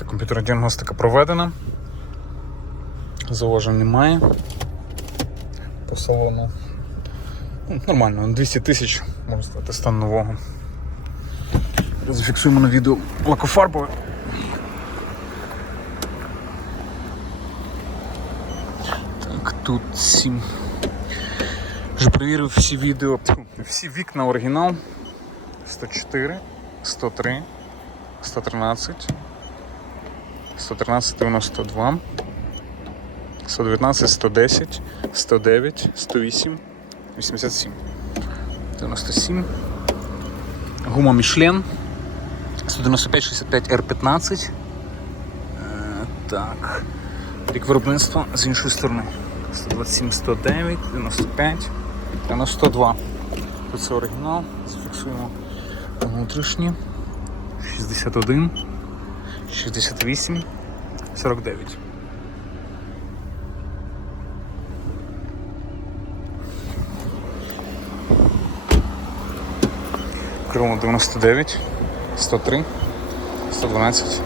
Так, комп'ютерна діагностика проведена. Зауважень немає. По салону. Ну, нормально, 200 тисяч, можна сказати, стан нового. Зафіксуємо на відео лакофарбове. Так, тут 7. Вже перевірив всі відео, всі вікна оригінал. 104, 103, 113, 113, 92, 119, 110, 109, 108, 87, 97. Гума Мішлен. 195 65 R15. Е, так. Рік виробництва з іншої сторони. 127, 109, 95, 92. Тут це оригінал. Зафіксуємо внутрішні. 61, 68, 49. Крило 99, 103, 112,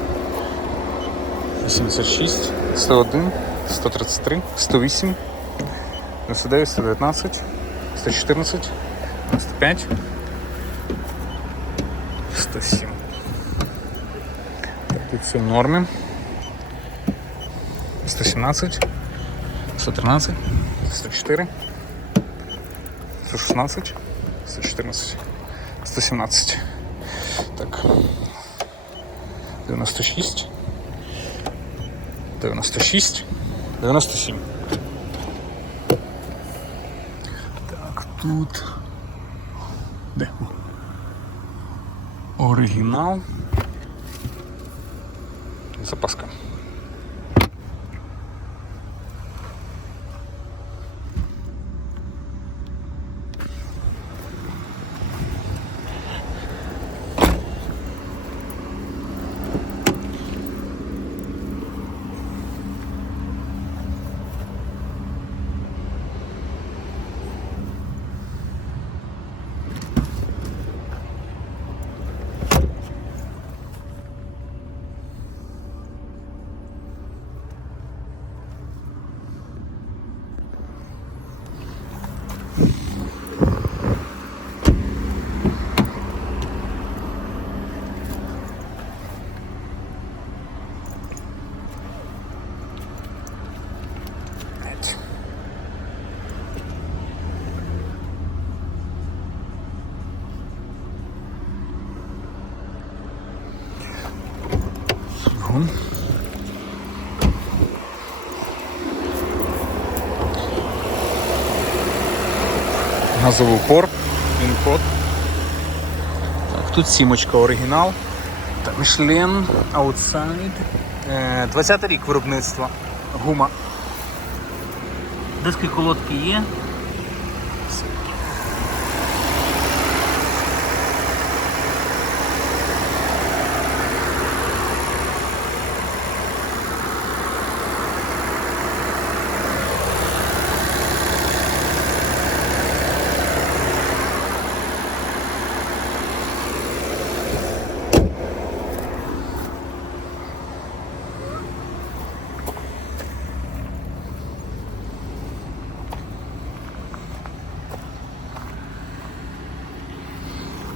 86, 101, 133, 108, 99, 119, 114, 95, 107. Тут все в нормі. 117, 113, 104, 116, 114, 117. Так. 96. 96. 97. Так, тут. Де? Оригінал. Запаска. Двигун. Газовий він-код. Так, тут сімочка оригінал. Так, Michelin Outside. Е, 20 рік виробництва. Гума. Диски колодки є. —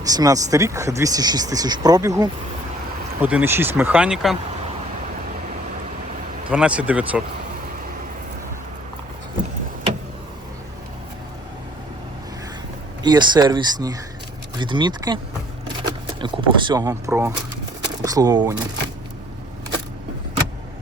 17 рік, 206 тисяч пробігу, 1,6 механіка, 12 900. Є сервісні відмітки, купа всього про обслуговування.